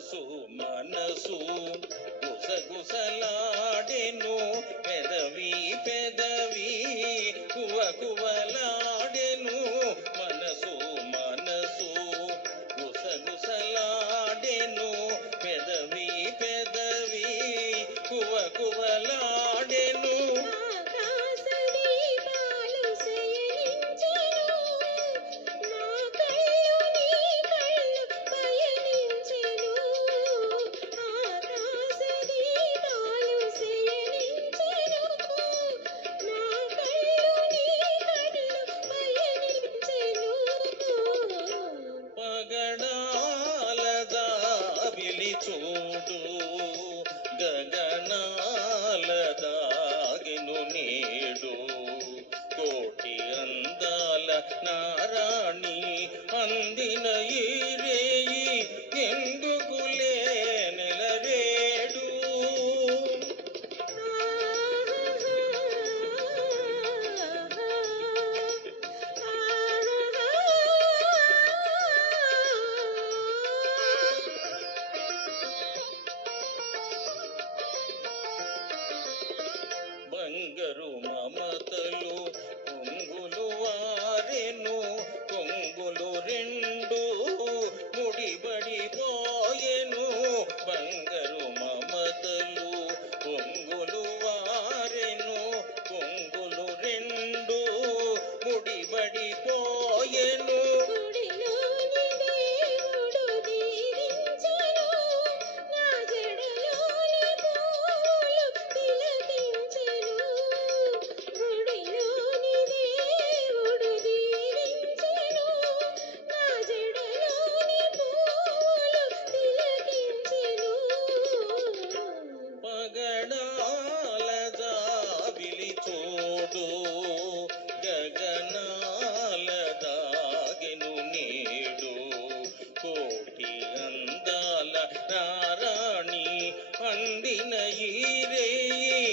మనసు మనసు గుసగుసలాడెను పెదవి పెదవి కువకువలాడెను మనసు మనసు గుసగుసలాడెను పెదవి పెదవి కువకువలాడెను చూడు గగనాల దాగెను నేడు కోటి అందాల నారాణి అందిన ఈ రేయి ఎందుకులే నెలరేడు బంగరు మమతలు పొంగులు వారెను కొంగులు రెండు ముడిబడిపోయెను బంగరు మమతలు పొంగులు వారెను కొంగులు రెండు ముడిబడిపోయెను చూడు గగనాల దాగెను నేడు కోటి అందాల నారాణి అందిన ఈ రేయి